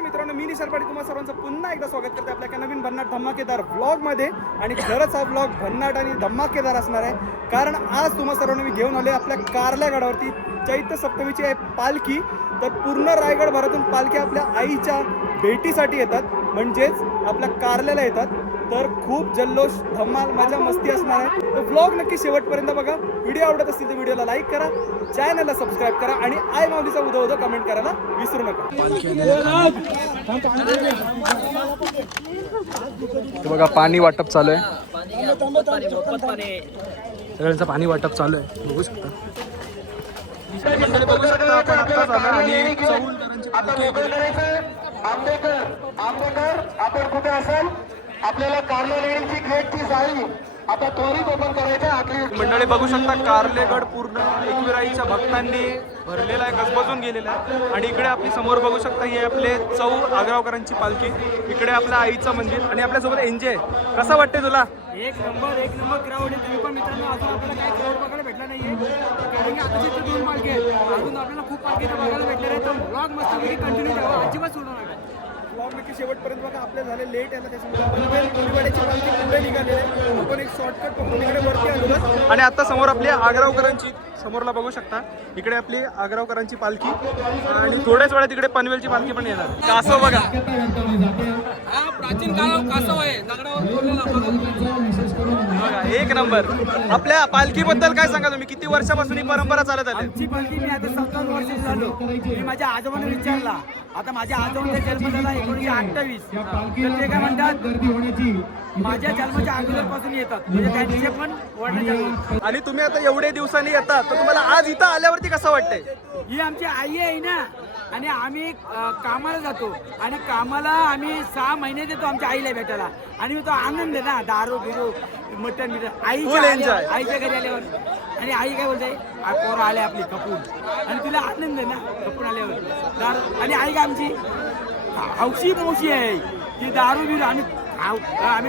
नमस्कार मित्रांनो, मी निशाल पाटील तुम्हा सर्वांचं पुन्हा एकदा स्वागत करते आपल्या एका नवीन भन्नाट धमाकेदार व्लॉगमध्ये. आणि खरंच हा व्लॉग भन्नाट आणि धमाकेदार असणार आहे, कारण आज तुम्हा सर्वांना मी घेऊन आले आपल्या कारल्या गडावरती. चैत्र सप्तमीची आहे पालखी. तर पूर्ण रायगड भरातून पालखी आपल्या आईच्या भेटीसाठी येतात, म्हणजेच आपल्या कारल्याला येतात. तर खूप जल्लोष, धमाल, मजा, मस्ती असणार आहे. तर व्लॉग नक्की शेवटपर्यंत बघा. व्हिडिओ आवडत असतील तर व्हिडिओला लाईक करा, चॅनलला सबस्क्राईब करा आणि आय माऊलीचा उदो उदो कमेंट करायला विसरू नका. बघा पाणी वाटप चालू आहे, सगळ्यांचं पाणी वाटप चालू आहे, बघू शकता. बघू शकता आपण आता झालं आणि आंबेकर आपण कुठे असाल, आपल्याला कारल्या लेडीची गेटची जाळी आता त्वरित ओपन करायचं. मंडळी बघू शकता कारलेगड पूर्ण एकविराईच्या भक्तांनी भरलेला आहे, गजबजून गेलेला आहे. आणि इकडे आपली समोर बघू शकता ही आपले चौ आग्रावकरांची पालखी, इकडे आपल्या आईचं मंदिर आणि आपल्यासोबत एनजे. कसं वाटते तुला? एक नंबर क्राऊड आहे. तुम्ही पण मित्रांनो, अजून आपल्याला काही क्राऊड बघायला भेटला नाहीये, कारण की आता जिथे 2 पालखी आहेत, अजून आपल्याला खूप पालखी बघायला भेटणार आहे. तर ब्लॉग मस्तपैकी कंटिन्यू ठेवा, अजिबात सोडू नका. ब्लॉग नक्की शेवटपर्यंत बघा. आपल्या झाले लेट यायला, त्याच्यामुळे कोलीवाड्याची पालखी पुढे निघालेली आहे. आपण एक शॉर्टकट पकडून इकडे वरती आलो. आणि आता समोर आपली आग्रावकरांची, समोरला बघू शकता इकडे आपली आग्रावकरांची पालखी आणि थोड्याच वेळात तिकडे पनवेलची पालखी पण येणार. कासव बघा, हा प्राचीन काळ कासव आहे, दगडावर बघा एक नंबर. आपल्या पालखीबद्दल काय सांगा तुम्ही? किती वर्षापासून ही परंपरा चालत आली? आमची पालखी मी आता 57 वर्ष झालो. मी माझ्या आजोबांना विचारला, आता माझ्या आजोबांचा जन्म झाला 1928. तर ते काय म्हणतात, माझ्या जन्माच्या अगोदरपासून येतात, म्हणजे त्यांचे पण वडिलांच्या. आणि तुम्ही आता एवढे दिवसांनी येतात, तर तुम्हाला आज इथं आल्यावरती कसं वाटतंय? ही आमची आई आहे ना, आणि आम्ही कामाला जातो आणि कामाला आम्ही 6 महिने देतो आमच्या आईला भेटायला. आणि मग तो आनंद आहे ना, दारू बिरू मटण बिटन आईच्या घरी आल्यावर. आणि आई काय बोलते, पोरं आले आपली खपून, आणि तिला आनंद आहे ना खपून आल्यावर दारू. आणि आई का आमची हौशी मावशी आहे, ती दारू बिरू आम्ही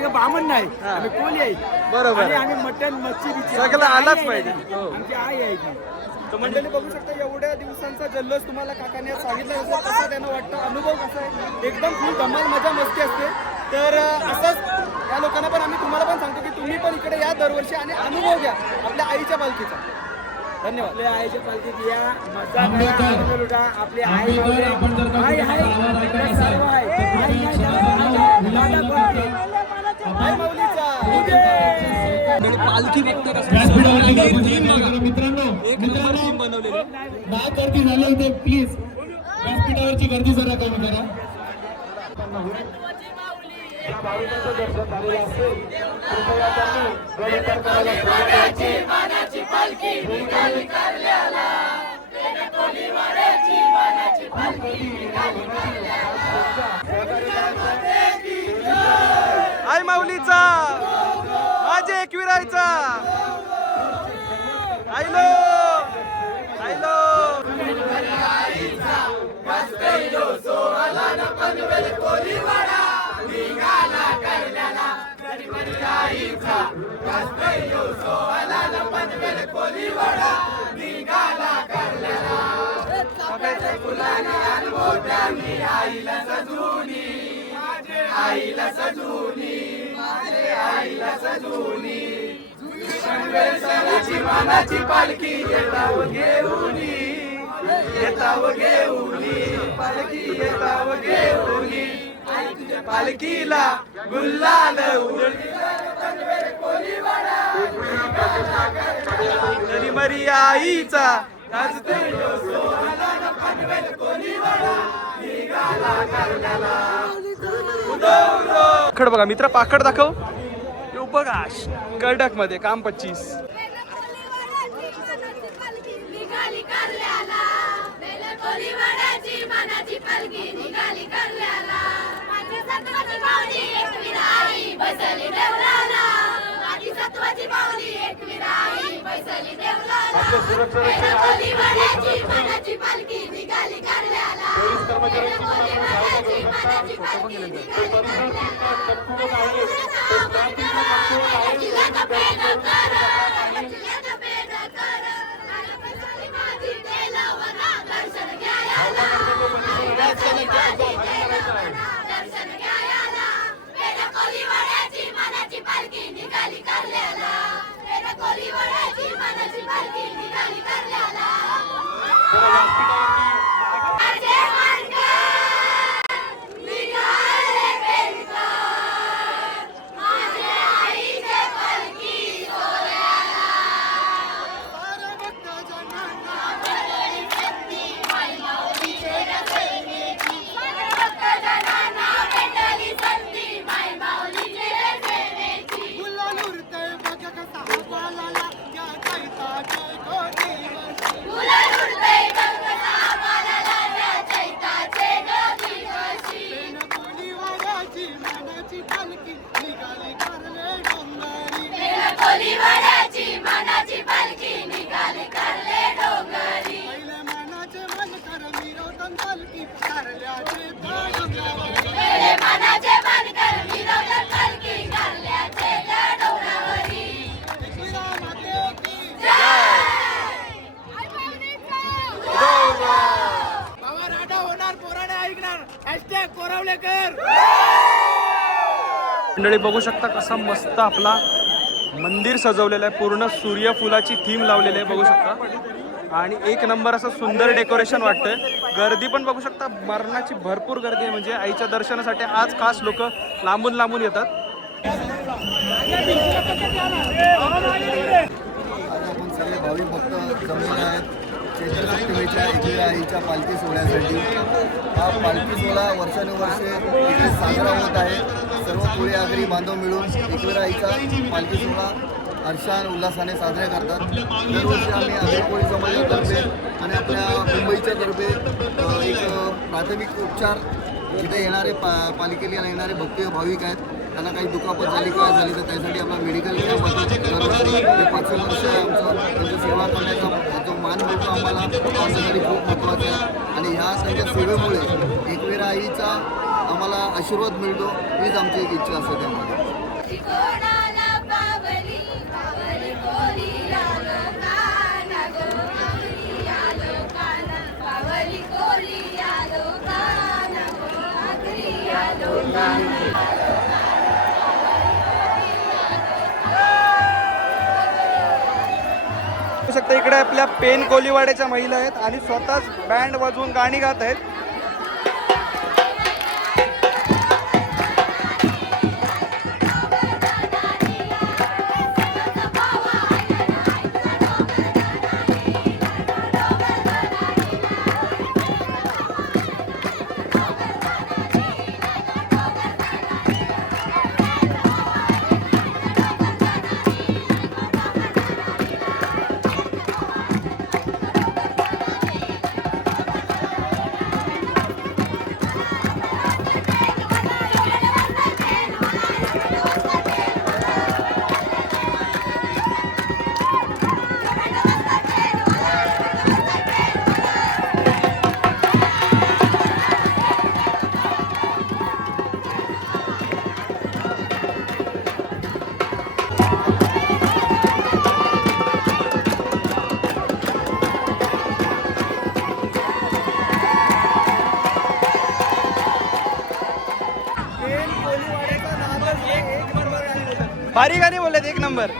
का बामण नाही, आम्ही कोली आहे. बरोबर. आणि आम्ही मटण मच्छी बिच्छी सगळं आलाच पाहिजे. आमची आई आहे ती. तर मंडळी बघू शकता, एवढ्या दिवसांचा जल्लोष तुम्हाला काकाने सांगितलं असेल, कसा त्यांना वाटतं, अनुभव कसा आहे. एकदम फुल धमाल मजा मस्ती असते. तर असंच या लोकांना पण आम्ही तुम्हाला पण सांगतो की तुम्ही पण इकडे या दरवर्षी आणि अनुभव घ्या आपल्या आईच्या पालखीचा. धन्यवाद. आपल्या आईच्या पालखीत या, मजा करा, आनंद लुटा. आपली आई पालखी मित्रांनो गर्दी झाली होते, प्लीज व्यासपीठावरची गर्दी जरा कमी करा. भाविकांचं दर्शन झालेलं असेल, कृपया त्यांनी गड उतार करायला आई माऊलीचा, माझे एकविरायचा, आयलो आयलो. मानाची पालखी येताव घेऊनी, येताव घेऊनी, पालखी येताव घेऊनी, पालखीला गुल्लाल तरी मरी आईचा पाखड बघा मित्र, पाखड दाखव. यो बघा कर्डक मध्ये काम 25. मंडळी बघू शकता कसा मस्त आपला मंदिर सजवलेलं आहे. पूर्ण सूर्यफुलाची थीम लावलेली आहे बघू शकता. आणि एक नंबर असं सुंदर डेकोरेशन वाटतंय. गर्दी पण बघू शकता, मरणाची भरपूर गर्दी आहे. म्हणजे आईच्या दर्शनासाठी आज खास लोक लांबून लांबून येतात. आपण सगळे भाविक भक्त जमलेले आहेत चैत्रअष्टमीच्या एकविरा आईच्या पालखी सोहळ्यासाठी. हा पालखी सोहळा वर्षानुवर्षे इथे साजरा होत आहे. सर्व कोळी आगरी बांधव मिळून एकविरा आईचा पालखी सोहळा हर्षान उल्हासाने साजरे करतात. दरवर्षी आम्ही आगरी कोळी समाजातर्फे आणि आपल्या मुंबईच्या तर्फे एक प्राथमिक उपचार इथे येणारे पालिकेला येणारे भक्त भाविक आहेत. त्यांना काही दुखापत झाली काय झाली तर त्यासाठी आपला मेडिकल कॅम्प होतो. दरवर्षी हे 5 वर्ष आमचं त्यांची सेवा करण्याचा जो मान मिळतो आम्हाला आमच्यासाठी खूप महत्त्वाचा आहे. आणि ह्या त्यांच्या सेवेमुळे एकविरा आईचा आम्हाला आशीर्वाद मिळतो. हीच आमची एक इच्छा असते त्यामध्ये. बघू शकता इकडे आपल्या पेन कोलीवाड्याच्या महिला आहेत आणि स्वतःच बँड वाजवून गाणी गात आहेत. भारी गाणी बोललेत एक नंबर.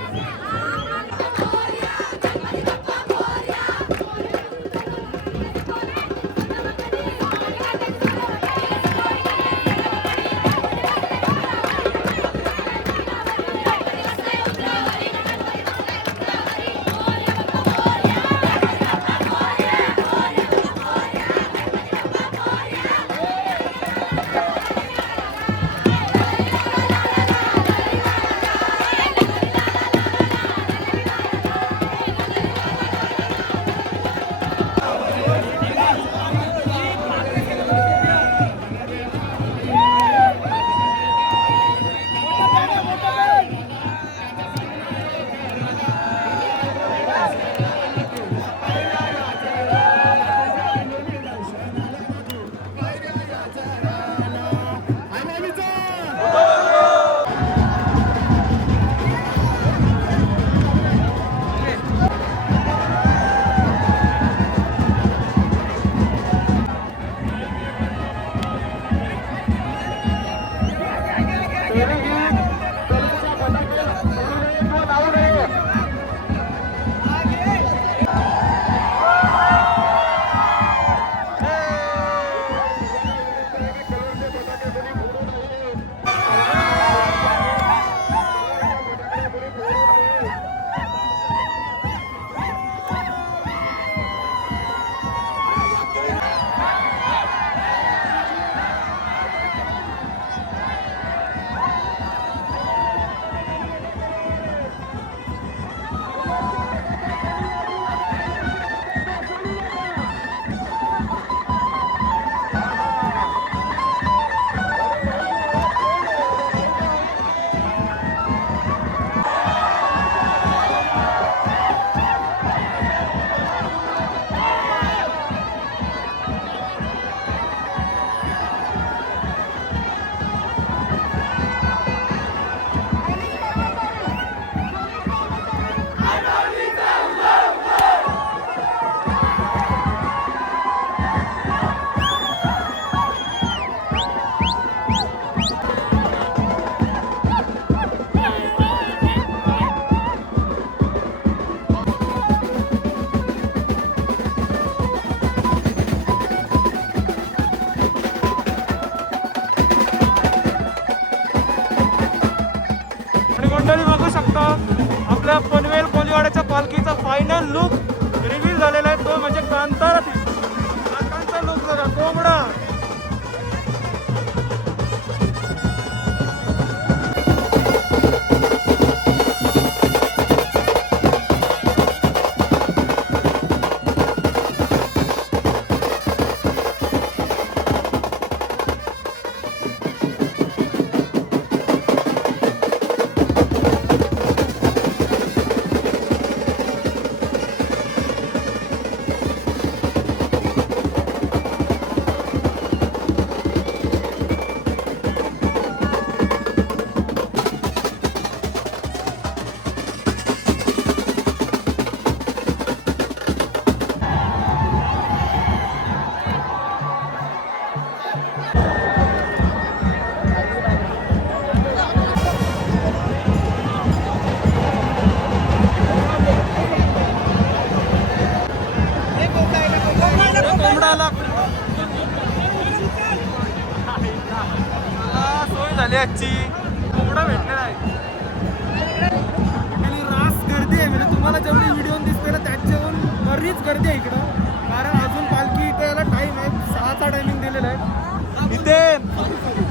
शकता आपल्या पनवेल कोलीवाड्याच्या पालखीचा फायनल लुक रिव्हील झालेला आहे, तो म्हणजे कांतारा काकांचा लुक बघा, कोंबडा. कोंबडाला सोय झाली आजची, कोंबडा भेटलेला आहे. आणि रास गर्दी आहे, म्हणजे तुम्हाला जेवढी व्हिडिओ दिसते ना त्याच्याहून बरीच गर्दी आहे इकडं. कारण अजून पालखी इथं यायला टाईम आहे, 6चा टायमिंग दिलेला आहे. इथे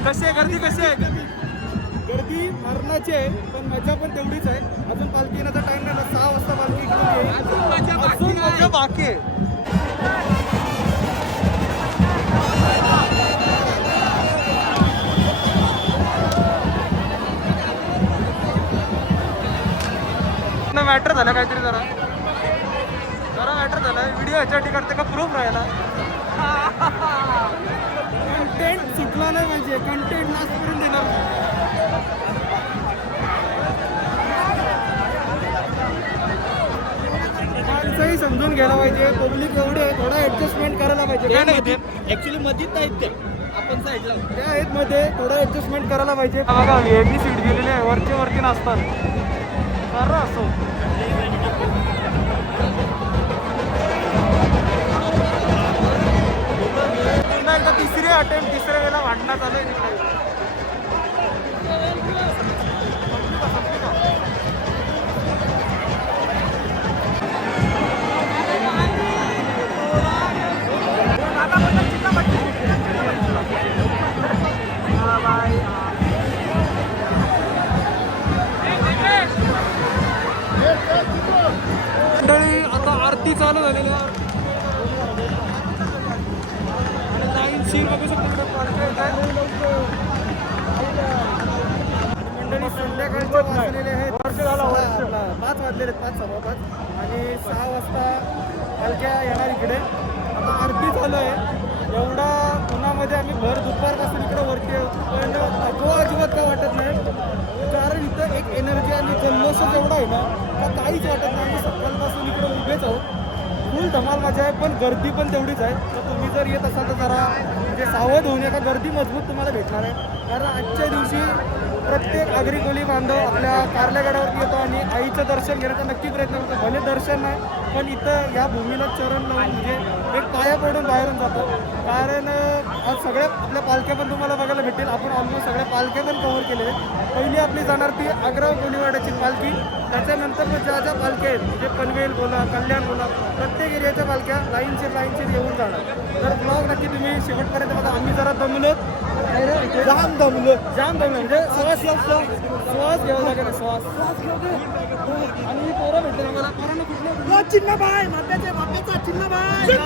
कशी गर्दी कशी आहे? गर्दी मरणाची आहे, पण मजा पण तेवढीच आहे. अजून पालखी येण्याचा टाइम नाही, 6 वाजता पालखी इकडे येईल. अजून मजा बाकी आहे. मॅटर झाला काहीतरी, जरा मॅटर झाला. व्हिडिओ ह्याच्यासाठी करते का प्रूफ राहायला? कंटेंट सुटला नाही पाहिजे, कंटेंट लास्टपर्यंत देणार. माणसंही समजून घ्यायला पाहिजे, पब्लिक एवढे आहे, थोडा ऍडजस्टमेंट करायला पाहिजे. ऍक्च्युली मधीत आहेत ते, आपण साईडला त्या आहेत मध्ये थोडं ऍडजस्टमेंट करायला पाहिजे. बघा व्हीआयपी सीट गेलेली आहे, वरती नसतात. बरं असो, पुन्हा एकदा तिसऱ्या वेळेला भांडणं चालू आहे तिकडे. मंडळी आता आरती चालू झालेली आहे आणि लाईनशीर बघू शकतो पालख्या येत आहेत. मंडळी संध्याकाळचे वाजलेले आहेत 5 वाजलेले, 5:15 आणि 6 वाजता पालख्या येणार इकडे. आता आरती चालू आहे. एवढा उन्हामध्ये आम्ही भर दुपारपासून इकडे वरती पण तो अजिबात काय वाटत नाही, कारण इथं एक एनर्जी आणि जल्लोषच एवढा आहे ना का काहीच वाटत नाही. आम्ही सकाळपासून इकडे उभेच आहोत, फुल धमाल मजा आहे, पण गर्दी पण तेवढीच आहे. तर तुम्ही जर येत असाल तर जरा म्हणजे सावध होऊन का, गर्दी मजबूत तुम्हाला भेटणार आहे. कारण आजच्या दिवशी प्रत्येक आगरी कोली बांधव आपल्या कारल्यागडावरती येतो आणि आईचं दर्शन घेण्याचा नक्की प्रयत्न करतो. भले दर्शन नाही, पण इथं या भूमीला चरण लावून म्हणजे एक पाया पडून बाहेरून जातो. कारण आज सगळ्या आपल्या पालख्या पण तुम्हाला बघायला भेटेल. आपण ऑलमोस्ट सगळ्या पालख्या पण कव्हर केलेल्या आहेत. पहिली आपली जाणार ती आग्रा कोलीवाड्याची पालखी, त्याच्यानंतर मग ज्या ज्या पालख्या आहेत म्हणजे पनवेल बोला, कल्याण बोला, प्रत्येक एरियाच्या पालख्या लाईनशीर येऊन जाणार. तर ब्लॉग नक्की तुम्ही शेवटपर्यंत बघा. आम्ही जरा दमलो, जाम दमलो म्हणजे श्वास घ्यावा लागेल, श्वास आणि पोरं भेटले आम्हाला. पोरांना कुठलं चिन्हबाई माप्याचा चिन्हबाई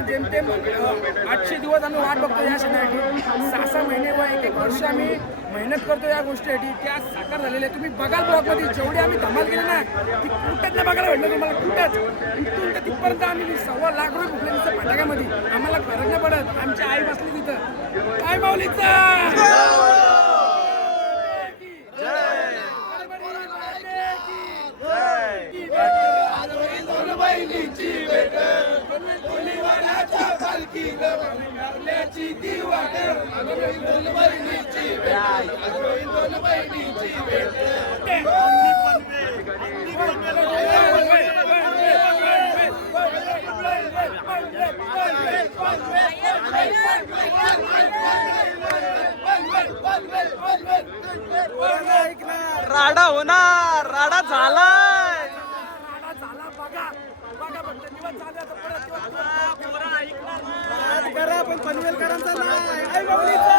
आणि जेमतेम 800 दिवस आम्ही वाट बघतो या क्षणासाठी. 6-6 महिने व 1-1 वर्ष आम्ही मेहनत करतो या गोष्टीसाठी. त्या साकार झालेल्या तुम्ही बघाल ब्लॉगमध्ये जेवढी आम्ही धमाल केली ना ती कुठंच नाही बघायला भेटलं तुम्हाला. कुठंच इथून तर तिथपर्यंत आम्ही 1.25 लाख रुपये फुटले तिथं फटाक्यामध्ये. आम्हाला फरक नाही पडत. आमची आई बसली तिथं. काय माऊलीचा राडा होणार, राडा झालाय. झाला बघा बघा फक्त दिवस चालू आता परत आज करा पण पनवेलकरांचा नाही. आई माऊलीचा